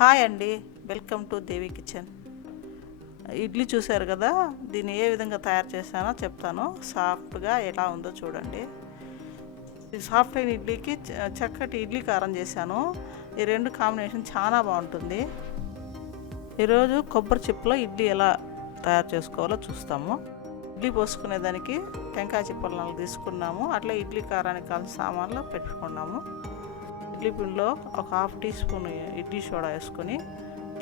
Hi అండి, welcome to Devi kitchen. Idli చూశారు కదా, దీన్ని ఏ విధంగా తయారు చేశానో చెప్తాను. సాఫ్ట్గా ఎలా ఉందో చూడండి. ఈ సాఫ్ట్ అయిన ఇడ్లీకి చక్కటి ఇడ్లీ కారం చేశాను. ఈ రెండు కాంబినేషన్ చాలా బాగుంటుంది. ఈరోజు కొబ్బరి చిప్పలో ఇడ్లీ ఎలా తయారు చేసుకోవాలో చూస్తాము. ఇడ్లీ పోసుకునేదానికి టెంకాయ చిప్పలు 4 తీసుకున్నాము. అట్లా ఇడ్లీ కారానికి కావాల్సిన సామాన్లు పెట్టుకున్నాము. ఇడ్లీ పిండిలో ఒక 1/2 టీ స్పూన్ ఇడ్లీ సోడా వేసుకొని,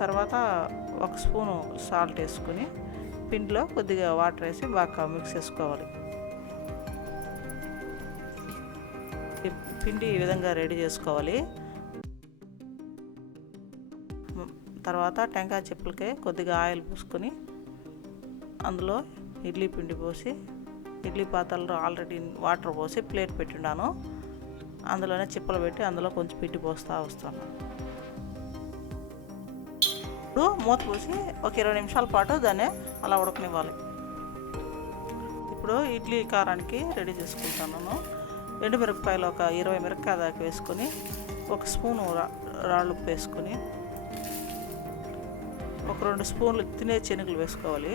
తర్వాత 1 స్పూను సాల్ట్ వేసుకొని, పిండిలో కొద్దిగా వాటర్ వేసి బాగా మిక్స్ చేసుకోవాలి. ఈ పిండి ఈ విధంగా రెడీ చేసుకోవాలి. తర్వాత టెంకాయ చిప్పలకి కొద్దిగా ఆయిల్ పూసుకొని అందులో ఇడ్లీ పిండి పోసి, ఇడ్లీ పాత్రలో ఆల్రెడీ వాటర్ పోసి ప్లేట్ పెట్టున్నాను. అందులోనే చిప్పలు పెట్టి అందులో కొంచెం పిండి పోస్తూ వస్తాను. ఇప్పుడు మూత పోసి ఒక 20 నిమిషాల పాటు దాన్ని అలా ఉడకనివ్వాలి. ఇప్పుడు ఇడ్లీ కారానికి రెడీ చేసుకుంటాను. ఎండుమిరపకాయలు ఒక 20 మిరపకాయ దాకా వేసుకొని, 1 స్పూను రాళ్ళు ఉప్పు వేసుకొని, ఒక 2 స్పూన్లు తినే శనగలు వేసుకోవాలి.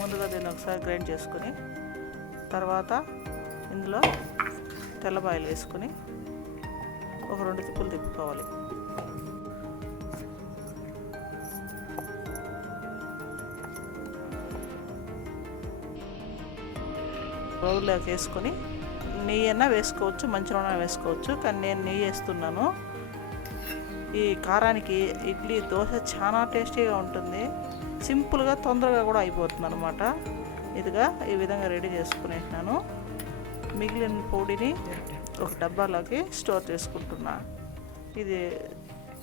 ముందుగా దీన్ని ఒకసారి గ్రైండ్ చేసుకొని, తర్వాత ఇందులో తెల్లబాయలు వేసుకొని ఒక 2 తిప్పులు తిప్పుకోవాలి. బౌల్లోకి వేసుకొని నెయ్యి అయినా వేసుకోవచ్చు, మంచి నూనె వేసుకోవచ్చు, కానీ నేను నెయ్యి వేస్తున్నాను. ఈ కారానికి ఇడ్లీ దోశ చాలా టేస్టీగా ఉంటుంది. సింపుల్గా తొందరగా కూడా అయిపోతుంది అన్నమాట. ఇదిగా ఈ విధంగా రెడీ చేసుకునేసినాను. మిగిలిన పొడిని ఒక డబ్బాలోకి స్టోర్ చేసుకుంటున్నా. ఇది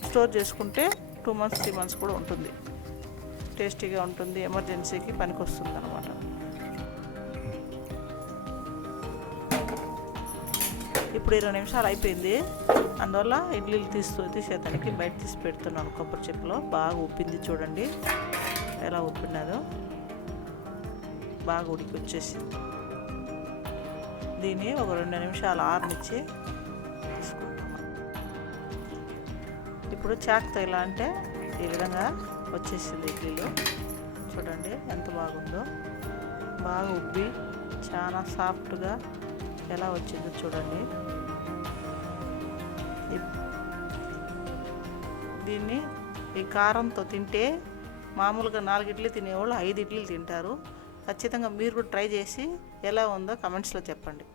స్టోర్ చేసుకుంటే 2 months 3 months కూడా ఉంటుంది. టేస్టీగా ఉంటుంది, ఎమర్జెన్సీకి పనికొస్తుంది అన్నమాట. ఇప్పుడు 20 నిమిషాలు అయిపోయింది. అందువల్ల ఇడ్లీలు తీసేదానికి బయట తీసి పెడుతున్నాను. కొబ్బరి చిప్పలో బాగా ఉప్పింది, చూడండి ఎలా ఉప్పినాదో. బాగా ఉడికి వచ్చేసింది. దీన్ని ఒక 2 నిమిషాలు ఆరనిచ్చి తీసుకుంటాము. ఇప్పుడు చాకుతో ఇలా అంటే ఈ విధంగా వచ్చేసింది ఇడ్లీలు. చూడండి ఎంత బాగుందో, బాగా ఉబ్బి చాలా సాఫ్ట్గా ఎలా వచ్చిందో చూడండి. దీన్ని ఈ కారంతో తింటే మామూలుగా 4 ఇడ్లీ తినేవాళ్ళు 5 ఇడ్లీలు తింటారు. ఖచ్చితంగా మీరు కూడా ట్రై చేసి ఎలా ఉందో కమెంట్స్లో చెప్పండి.